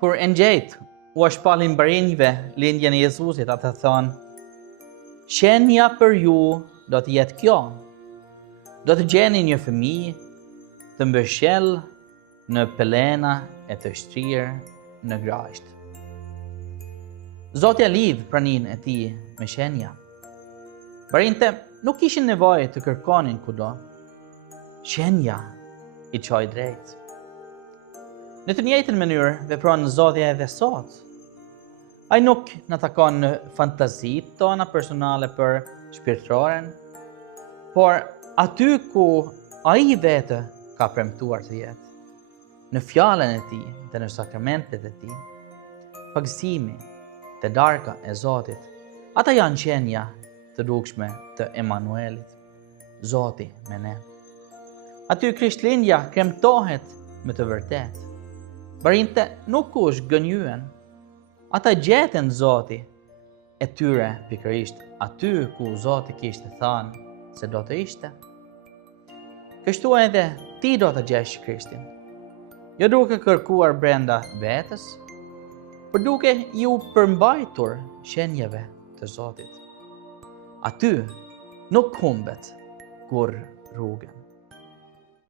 Kur engjëjt u shpallin barinjve lindjen e Jezusit, ata thonë, shenja për ju do të jetë kjo. Do të gjeni një fëmijë të mbështjell në pelena e të shtrirë në grasht. Zoti e lidh praninë e tij me shenja. Barinte nuk kishin nevojë të kërkonin kudo. Shenja i çoi drejt. Në të njëjtën mënyrë vepron Zoti edhe sot. Ai nuk na takon në fantazitë tona personale për shpirtëroren, por aty ku ai vetë ka premtuar të jetë, në fjalën e tij dhe në sakramentet e tij. Pagëzimi dhe darka e Zotit, ata janë shenja të dukshme të Emanuelit, Zoti me ne. Aty Krishtlindja kremtohet me të vërtetë. Barinte nuk u zgënjyen. Ata gjeten Zoti e tyre pikërisht aty ku Zoti kishte thënë se do të ishte. Kështu edhe ti do të gjesh Krishtin, jo duke kërkuar brenda vetes, por duke ju përmbajtur shenjave të Zotit. Aty nuk humbet kur rrugën.